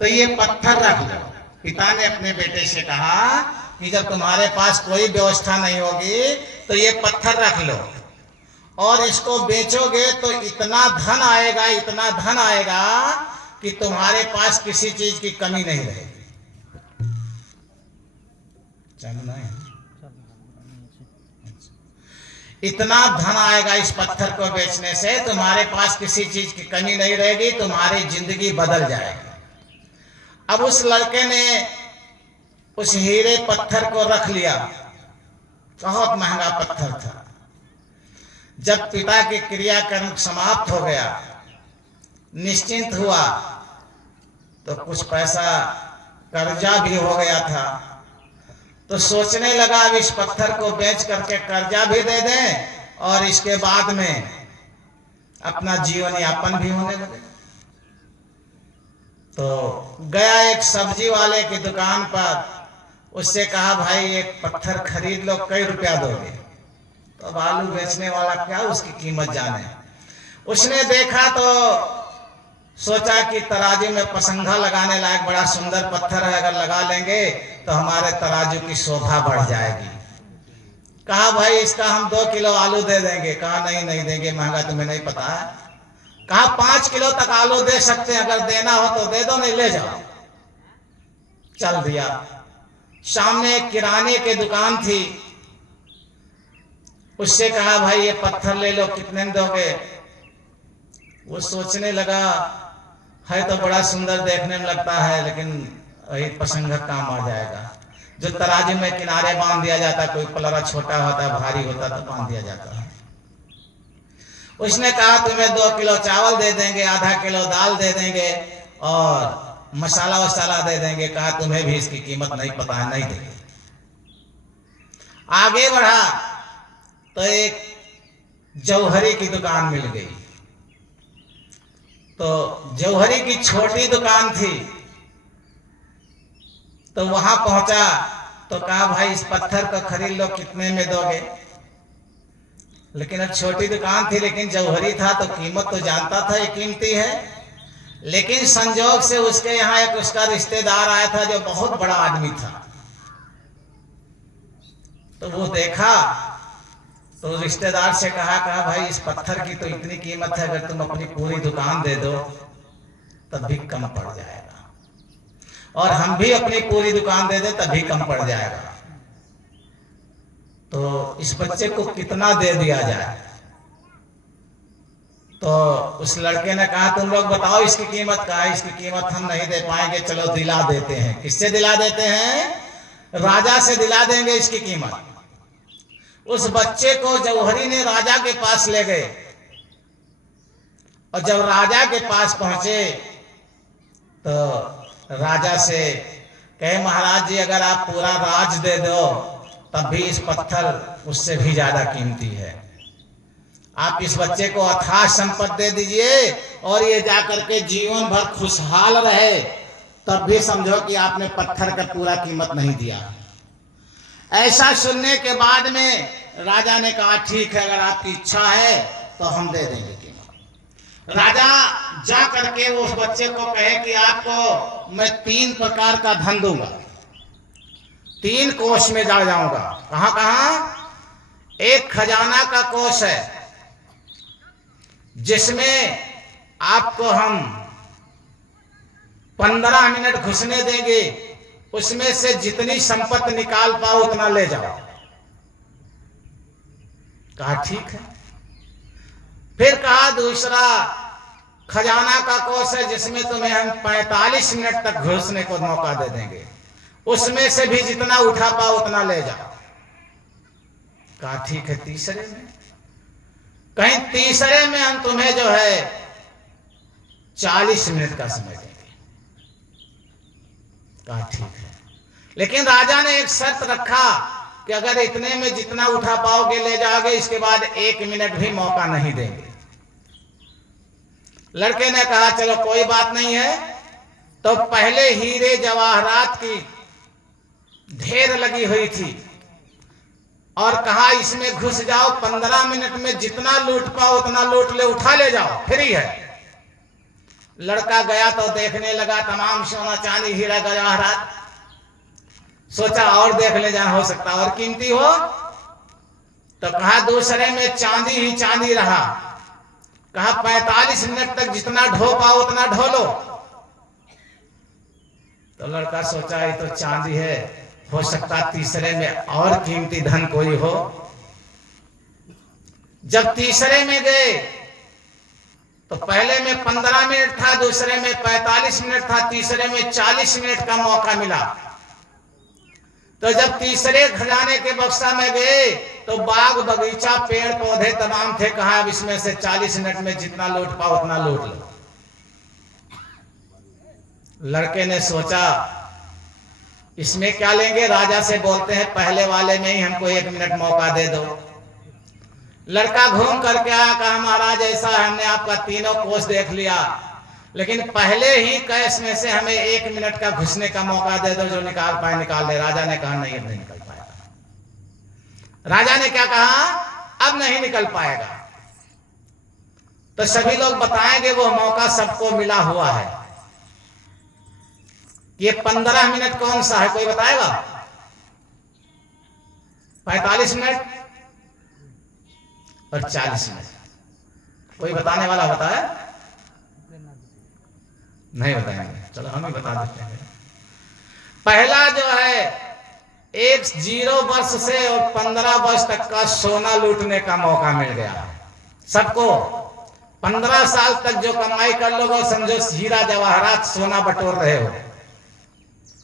तो ये पत्थर रख लो। पिता ने अपने बेटे से कहा कि जब तुम्हारे पास कोई व्यवस्था नहीं होगी तो ये पत्थर रख लो, और इसको बेचोगे तो इतना धन आएगा, इतना धन आएगा कि तुम्हारे पास किसी चीज की कमी नहीं रहेगी। चलना है, इतना धन आएगा इस पत्थर को बेचने से, तुम्हारे पास किसी चीज की कमी नहीं रहेगी, तुम्हारी जिंदगी बदल जाएगी। अब उस लड़के ने उस हीरे पत्थर को रख लिया, बहुत महंगा पत्थर था। जब पिता के क्रियाकर्म समाप्त हो गया, निश्चिंत हुआ, तो कुछ पैसा कर्जा भी हो गया था, तो सोचने लगा अब इस पत्थर को बेच करके कर्जा भी दे दें और इसके बाद में अपना जीवन यापन भी होने लगे। तो गया एक सब्जी वाले की दुकान पर, उससे कहा भाई एक पत्थर खरीद लो, कई रुपया दोगे? तो अब आलू बेचने वाला क्या उसकी कीमत जाने। उसने देखा तो सोचा कि तराजू में पसंगा लगाने लायक बड़ा सुंदर पत्थर है, अगर लगा लेंगे तो हमारे तराजू की शोभा बढ़ जाएगी। कहा भाई इसका हम 2 किलो आलू दे देंगे। कहा नहीं नहीं देंगे, महंगा तुम्हें नहीं पता है। कहा 5 किलो तक आलू दे सकते हैं, अगर देना हो तो दे दो, नहीं ले जाओ। चल दिया। सामने एक किराने की दुकान थी, उससे कहा भाई ये पत्थर ले लो, कितने में दोगे? वो सोचने लगा है तो बड़ा सुंदर देखने में लगता है, लेकिन वही पसंग काम आ जाएगा। जो तराजू में किनारे बांध दिया जाता, कोई पलरा छोटा होता भारी होता तो बांध दिया जाता है। उसने कहा तुम्हें 2 किलो चावल दे देंगे, आधा किलो दाल दे देंगे और मसाला वसाला दे देंगे। कहा तुम्हें भी इसकी कीमत नहीं पता है, नहीं देंगे। आगे बढ़ा तो एक जौहरी की दुकान मिल गई। तो जौहरी की छोटी दुकान थी, तो वहां पहुंचा तो कहा भाई इस पत्थर को खरीद लो, कितने में दोगे? लेकिन अब छोटी दुकान थी, लेकिन जौहरी था तो कीमत तो जानता था ये कीमती है। लेकिन संजोग से उसके यहाँ एक उसका रिश्तेदार आया था जो बहुत बड़ा आदमी था। तो वो देखा तो रिश्तेदार से कहा भाई इस पत्थर की तो इतनी कीमत है, अगर तुम अपनी पूरी दुकान दे दो तब भी कम पड़ जाएगा, और हम भी अपनी पूरी दुकान दे दे तब भी कम पड़ जाएगा। तो इस बच्चे को कितना दे दिया जाए? तो उस लड़के ने कहा तुम लोग बताओ इसकी कीमत। कहा इसकी कीमत हम नहीं दे पाएंगे, चलो दिला देते हैं। किससे दिला देते हैं? राजा से दिला देंगे इसकी कीमत। उस बच्चे को जौहरी ने राजा के पास ले गए, और जब राजा के पास पहुंचे तो राजा से कहे महाराज जी अगर आप पूरा राज दे दो तब भी इस पत्थर उससे भी ज्यादा कीमती है। आप इस बच्चे को अथाह संपत्ति दे दीजिए और ये जाकर के जीवन भर खुशहाल रहे, तब भी समझो कि आपने पत्थर का पूरा कीमत नहीं दिया। ऐसा सुनने के बाद में राजा ने कहा ठीक है, अगर आपकी इच्छा है तो हम दे देंगे कीमत। राजा जा करके उस बच्चे को कहे कि आपको मैं 3 प्रकार का धन दूंगा, 3 कोष में जा जाऊंगा। कहां कहां? एक खजाना का कोष है जिसमें आपको हम 15 मिनट घुसने देंगे, उसमें से जितनी संपत्ति निकाल पाओ उतना ले जाओ। कहा ठीक है। फिर कहा दूसरा खजाना का कोष है जिसमें तुम्हें हम 45 मिनट तक घुसने को मौका दे देंगे, उसमें से भी जितना उठा पाओ उतना ले जाओ। कहा ठीक है। तीसरे में? कहीं तीसरे में हम तुम्हें जो है 40 मिनट का समय देंगे। कहा ठीक है। लेकिन राजा ने एक शर्त रखा कि अगर इतने में जितना उठा पाओगे ले जाओगे, इसके बाद 1 मिनट भी मौका नहीं देंगे। लड़के ने कहा चलो कोई बात नहीं है। तो पहले हीरे जवाहरात की ढेर लगी हुई थी और कहा इसमें घुस जाओ, 15 मिनट में जितना लूट पाओ उतना लूट ले, उठा ले जाओ, फ्री है। लड़का गया तो देखने लगा तमाम सोना चांदी हीरा जवाहरात। सोचा और देख ले, जहां हो सकता और कीमती हो। तो कहा दूसरे में चांदी ही चांदी रहा। कहा 45 मिनट तक जितना ढो पाओ उतना ढो लो। तो लड़का सोचा ये तो चांदी है, हो सकता तीसरे में और कीमती धन कोई हो। जब तीसरे में गए तो पहले में 15 मिनट था, दूसरे में 45 मिनट था, तीसरे में 40 मिनट का मौका मिला। तो जब तीसरे खजाने के बक्सा में गए तो बाग बगीचा पेड़ पौधे तमाम थे। कहा अब इसमें से 40 मिनट में जितना लूट पाओ उतना लूट लो। लड़के ने सोचा इसमें क्या लेंगे, राजा से बोलते हैं पहले वाले में ही हमको 1 मिनट मौका दे दो। लड़का घूम करके आया, कहा महाराज ऐसा हमने आपका तीनों कोस देख लिया, लेकिन पहले ही कैश में से हमें 1 मिनट का घुसने का मौका दे दो, जो निकाल पाए निकाल ले। राजा ने कहा नहीं, अब नहीं निकल पाएगा। राजा ने क्या कहा, अब नहीं निकल पाएगा। तो सभी लोग बताएंगे वो मौका सबको मिला हुआ है। ये 15 मिनट कौन सा है, कोई बताएगा? 45 मिनट और 40 मिनट। कोई बताने वाला बताए? नहीं बताएंगे, चलो हम ही बता देते हैं। पहला जो है 0 वर्ष से और 15 वर्ष तक का सोना लूटने का मौका मिल गया सबको। 15 साल तक जो कमाई कर लोगे, समझो हीरा जवाहरात सोना बटोर रहे हो,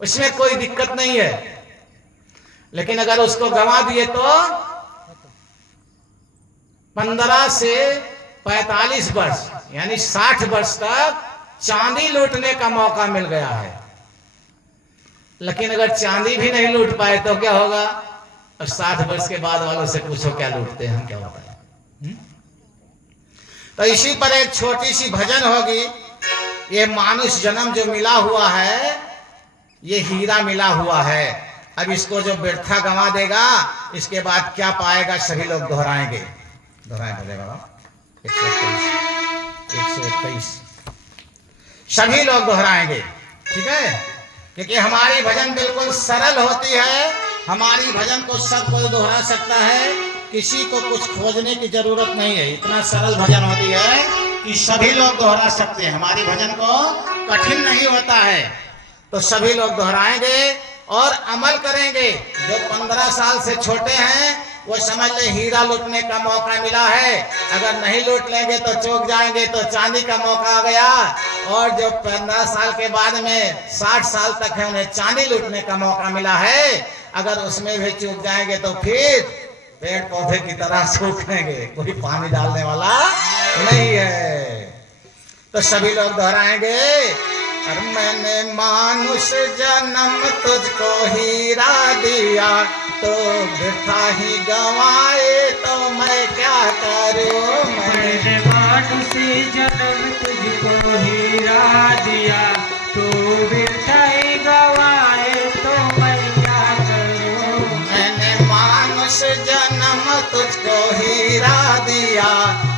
उसमें कोई दिक्कत नहीं है। लेकिन अगर उसको गंवा दिए तो 15 से 45 वर्ष यानी 60 वर्ष तक चांदी लूटने का मौका मिल गया है। लेकिन अगर चांदी भी नहीं लूट पाए तो क्या होगा? और 60 वर्ष के बाद वालों से पूछो क्या लूटते हैं, हम क्या बताएं। तो इसी पर एक छोटी सी भजन होगी। ये मानुष जन्म जो मिला हुआ है, ये हीरा मिला हुआ है। अब इसको जो व्यर्था गंवा देगा, इसके बाद क्या पाएगा, सभी लोग दोहराएंगे। बोलेगा 121 सभी लोग दोहराएंगे, ठीक है। क्योंकि हमारी भजन बिल्कुल सरल होती है। हमारी भजन को सब कोई दोहरा सकता है, किसी को कुछ खोजने की जरूरत नहीं है। इतना सरल भजन होती है कि सभी लोग दोहरा सकते हैं। हमारी भजन को कठिन नहीं होता है। तो सभी लोग दोहराएंगे और अमल करेंगे। जो 15 साल से छोटे हैं वो समझ ले हीरा लूटने का मौका मिला है। अगर नहीं लूट लेंगे तो चूक जाएंगे, तो चांदी का मौका आ गया। और जो 15 साल के बाद में 60 साल तक है, उन्हें चांदी लूटने का मौका मिला है। अगर उसमें भी चूक जाएंगे तो फिर पेड़ पौधे की तरह सूखेंगे, कोई पानी डालने वाला नहीं है। तो सभी लोग दोहराएंगे, और मैंने मानुष जन्म तुझको हीरा दिया, तो वृथा ही गंवाए तो मैं क्या करूं। मैंने मानुष जन्म तुझको हीरा दिया, तो वृथा ही गंवाए तो मैं क्या करूं। मैंने मानुष जन्म तुझको हीरा दिया,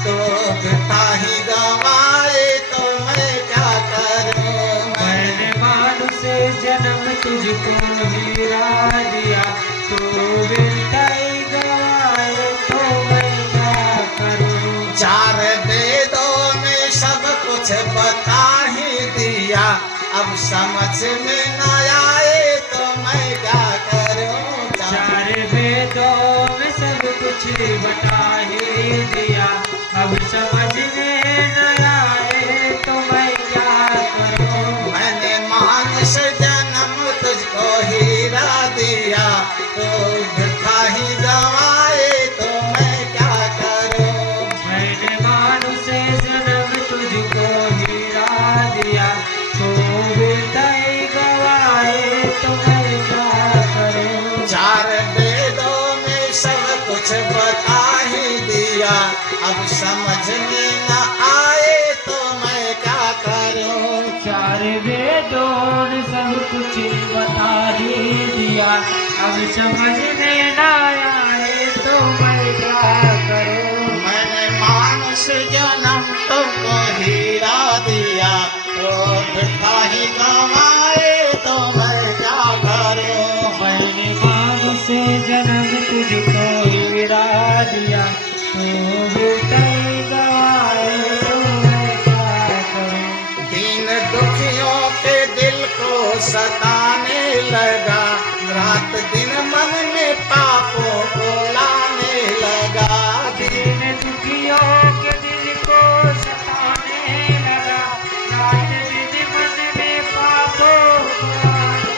तो वृथा ही गंवाए तो मैं क्या करूं। मैंने मानुष जन्म तुझको हीरा दिया, तो वृथा ही गंवाए तो मैं क्या करूं। 4 वेदों में सब कुछ बता ही दिया, अब समझ में न आए तो मैं क्या करूं। 4 वेदों में सब कुछ बता ही दिया, अब समझ में न आए तो मैं क्या करूं। मैंने मानुष जन्म तुझको हीरा दिया, तो वृथा ही गंवाए तो मैं क्या करूं। मैंने मानुष जन्म तुझको हीरा दिया, तो वृथा ही गंवाए तो मैं क्या करूं। 4 वेदों में सब कुछ बता ही दिया, अब समझ में न आए तो मैं क्या करूं। 4 वेदों ने सब कुछ बता ही दिया, अब समझ में न आए तो मैं क्या करूं। मैंने मानुष जन्म तुमको हीरा दिया, ही गवाए तो मैं क्या करूं। मैंने मानुष जन्म तुझको हीरा दिया, तू बेटे गवाए तो मैं क्या करूं। दीन दुखियों के दिल को सताने लगा, रात दिन मन में पापों को लाने लगा। दीन दुखियों के दिल को सताने लगा, रात दिन मन में पापों को लाने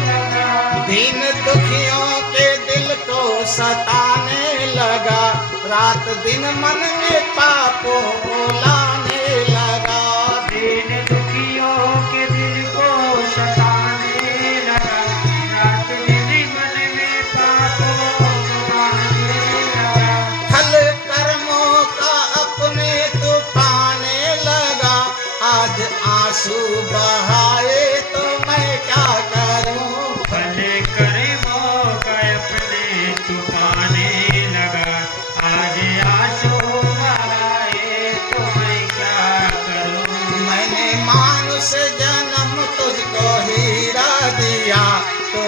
लगा। दीन दुखियों के दिल को सताने लगा, रात दिन मन में पापों को लाने लगा। दीन दुखियों के दिल को सताने लगा, रात दिन मन में पापों को लाने लगा। फल कर्मों का अपने तू पाने लगा, आज आंसू बहाए तो मैं क्या करूं। भले कर्मों का अपने तू पाने लगा, आज आंसू बहाए तो मैं क्या करूं। मैंने मानुष जन्म तुझको हीरा दिया, तो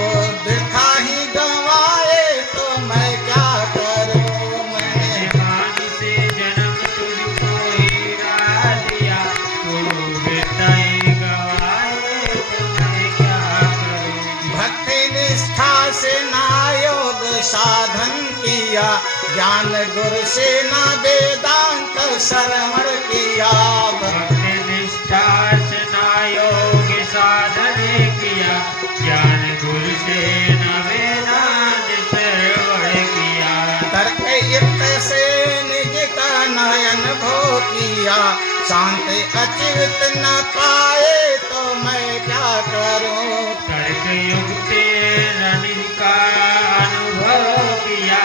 वृथा ही गवाए तो मैं क्या करूं। मैंने मानुष जन्म तुझको हीरा दिया, तू बेटाई गवाए तो मैं क्या करूं। भक्ति निष्ठा से ना योग साधन किया, ज्ञान गुरु से ना वेदांत श्रवण किया। भक्ति निष्ठा से ना योग साधन किया, ज्ञान गुरु से न वेदांत श्रवण किया। तर्क युक्त से निज का नयन भो किया, शांत अचित न पाए तो मैं क्या करूं। तर्क युक्त निज का अनुभव किया,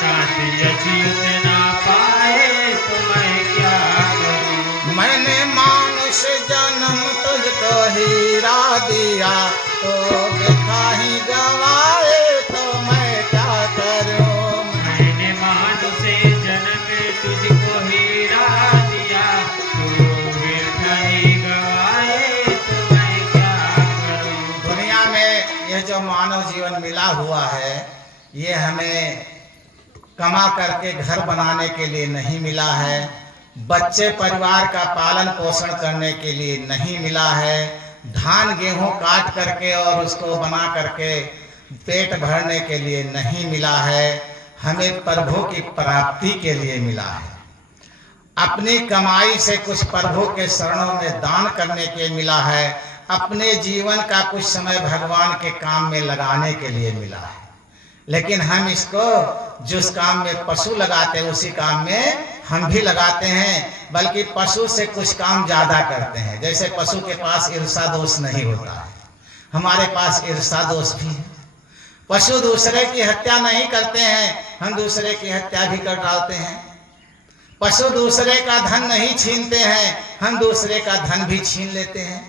शांति अच्युत न पाए तो मैं क्या करूं। मैंने मानुष जन्म तुझको हीरा दिया, तो वृथा ही गवाए तो मैं क्या करूं। मैंने मानुष जन्म तुझको हीरा दिया, तू व्यर्थ ही गवाए तो मैं क्या करूं। दुनिया में ये जो मानव जीवन मिला हुआ है, ये हमें कमा करके घर बनाने के लिए नहीं मिला है, बच्चे परिवार का पालन पोषण करने के लिए नहीं मिला है, धान गेहूं काट करके और उसको बना करके पेट भरने के लिए नहीं मिला है, हमें प्रभु की प्राप्ति के लिए मिला है। अपनी कमाई से कुछ प्रभु के शरणों में दान करने के मिला है, अपने जीवन का कुछ समय भगवान के काम में लगाने के लिए मिला है। लेकिन हम इसको जिस काम में पशु लगाते हैं उसी काम में हम भी लगाते हैं, बल्कि पशु से कुछ काम ज़्यादा करते हैं। जैसे पशु के पास ईर्षा दोष नहीं होता है, हमारे पास ईर्षा दोष भी है। पशु दूसरे की हत्या नहीं करते हैं, हम दूसरे की हत्या भी कर डालते हैं। पशु दूसरे का धन नहीं छीनते हैं, हम दूसरे का धन भी छीन लेते हैं।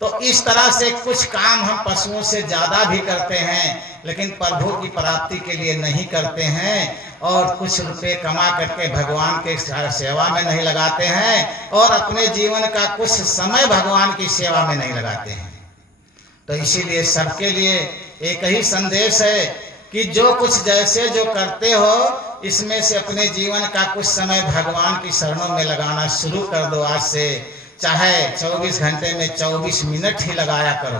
तो इस तरह से कुछ काम हम पशुओं से ज़्यादा भी करते हैं, लेकिन प्रभु की प्राप्ति के लिए नहीं करते हैं, और कुछ रुपए कमा करके भगवान के सेवा में नहीं लगाते हैं, और अपने जीवन का कुछ समय भगवान की सेवा में नहीं लगाते हैं। तो इसीलिए सबके लिए एक ही संदेश है कि जो कुछ जैसे जो करते हो, इसमें से अपने जीवन का कुछ समय भगवान की शरणों में लगाना शुरू कर दो। आज से चाहे 24 घंटे में 24 मिनट ही लगाया करो।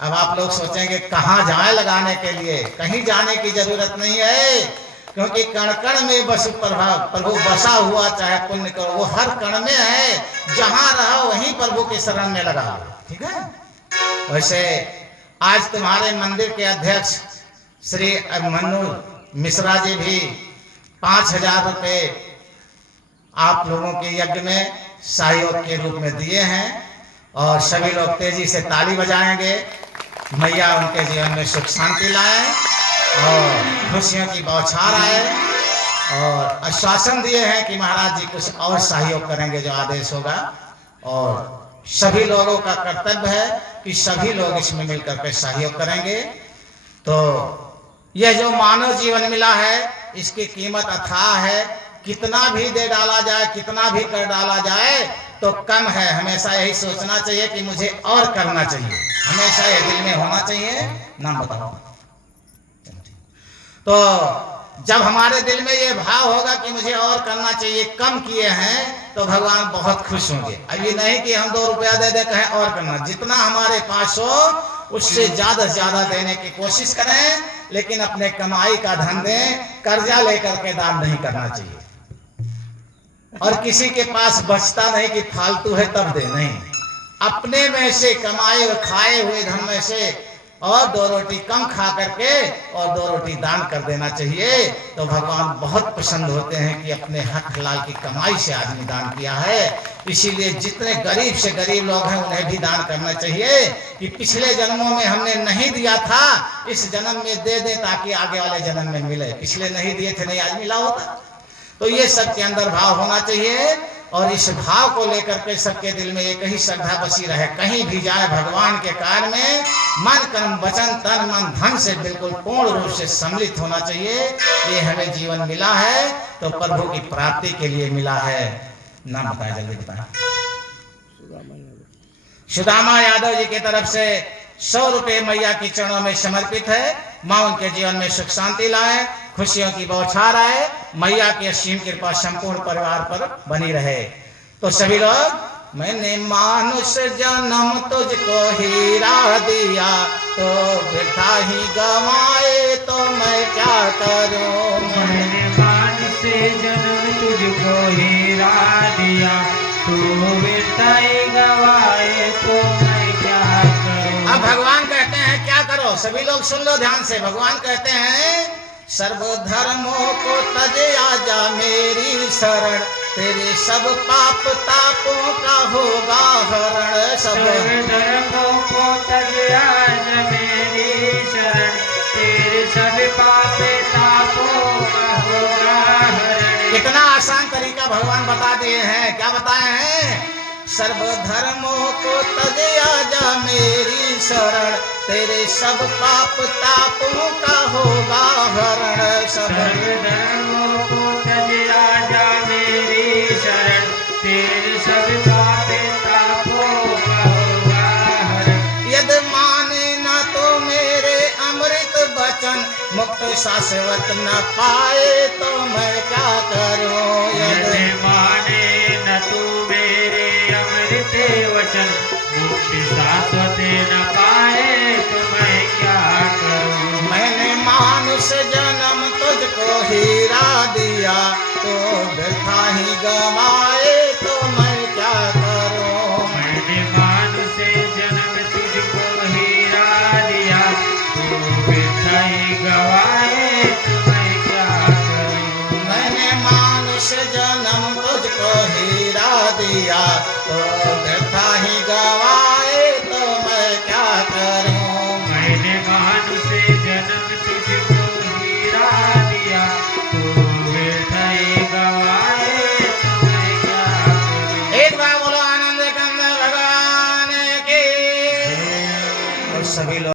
अब आप लोग सोचेंगे कहाँ जाए लगाने के लिए, कहीं जाने की जरूरत नहीं है, क्योंकि कण कण में बस प्रभु बसा हुआ, चाहे पुण्य करो, वो हर कण में है। जहाँ रहो वहीं प्रभु के शरण में लगा लो, ठीक है। वैसे आज तुम्हारे मंदिर के अध्यक्ष श्री मनु मिश्रा जी भी 5,000 रुपये आप लोगों के यज्ञ में सहयोग के रूप में दिए हैं, और सभी लोग तेजी से ताली बजाएंगे। मैया उनके जीवन में सुख शांति लाए और खुशियों की बौछार आए, और आश्वासन दिए हैं कि महाराज जी कुछ और सहयोग करेंगे जो आदेश होगा। और सभी लोगों का कर्तव्य है कि सभी लोग इसमें मिलकर के सहयोग करेंगे। तो यह जो मानव जीवन मिला है, इसकी कीमत अथाह है। कितना भी दे डाला जाए, कितना भी कर डाला जाए, तो कम है। हमेशा यही सोचना चाहिए कि मुझे और करना चाहिए, हमेशा ये दिल में होना चाहिए। नाम बताओ। तो जब हमारे दिल में ये भाव होगा कि मुझे और करना चाहिए, कम किए हैं, तो भगवान बहुत खुश होंगे। अब ये नहीं कि हम 2 रुपया दे दे कहें और करना, जितना हमारे पास हो उससे ज्यादा से ज्यादा देने की कोशिश करें, लेकिन अपने कमाई का धन दें, कर्जा लेकर के दान नहीं करना चाहिए। और किसी के पास बचता नहीं कि फालतू है तब दे, नहीं, अपने में से कमाए और खाए हुए धन में से और 2 रोटी कम खा करके और 2 रोटी दान कर देना चाहिए। तो भगवान बहुत प्रसन्न होते हैं कि अपने हक हलाल की कमाई से आदमी दान किया है। इसीलिए जितने गरीब से गरीब लोग हैं उन्हें भी दान करना चाहिए कि पिछले जन्मों में हमने नहीं दिया था, इस जन्म में दे दे ताकि आगे वाले जन्म में मिले। पिछले नहीं दिए थे, नहीं आज मिला होता। तो ये सबके अंदर भाव होना चाहिए, और इस भाव को लेकर के सबके दिल में एक ही श्रद्धा बसी रहे। कहीं भी जाए भगवान के कार्य में मन कर्म वचन तन मन धन से बिल्कुल पूर्ण रूप से सम्मिलित होना चाहिए। ये हमें जीवन मिला है तो प्रभु की प्राप्ति के लिए मिला है। नाम बताएं, जल्दी बताएं। सुदामा यादव जी की तरफ से 100 रुपये मैया की चरणों में समर्पित है। माँ उनके जीवन में सुख शांति लाए, खुशियों की बौछार आए, मैया की असीम कृपा संपूर्ण परिवार पर बनी रहे। तो सभी लोग, मैंने मानुष जन्म तुझको हीरा दिया, तो वृथा ही गवाए तो मैं क्या करूं। मैंने मानुष जन्म तुझको हीरा दिया, तो वृथा ही गवाए तो मैं क्या करूं। अब भगवान कहते हैं क्या करो, सभी लोग सुन लो ध्यान से। भगवान कहते हैं सर्वधर्मों को तज आजा मेरी शरण, तेरे सब पाप तापों का होगा हरण। सर्वधर्मों को तज आजा मेरी शरण, तेरे सब पाप तापों का होगा हरण। कितना आसान तरीका भगवान बता दिए हैं। क्या बताए हैं? सर्वधर्मों को तज आजा मेरी शरण, तेरे सब पाप तापों का होगा हरण। सर्वधर्मों को तज आजा मेरी शरण, तेरे सब पाप तापों का होगा हरण। यदि माने न तो मेरे अमृत वचन, मुक्त शाश्वत न पाए तो मैं क्या करूं। यदि माने न तू मेरे अमृत वचन, मुक्ति शाश्वत न पाए तो मैं क्या करूं। मैंने मानुष जन्म तुझको हीरा दिया, तो वृथा ही गवाए तो मैं क्या करूं। मैंने मानुष जन्म तुझको हीरा दिया, तो वृथा ही गवाए तो मैं क्या करूं। मैंने मानुष जन्म तुझको हीरा दिया, तो वृथा ही गवाए तो मैं क्या करूं। मैंने मानुष जन्म तुझको हीरा दिया, तो वृथा ही गवाए तो मैं क्या करूं। एक बार बोलो आनंद कंद भगवान की। और सभी लोग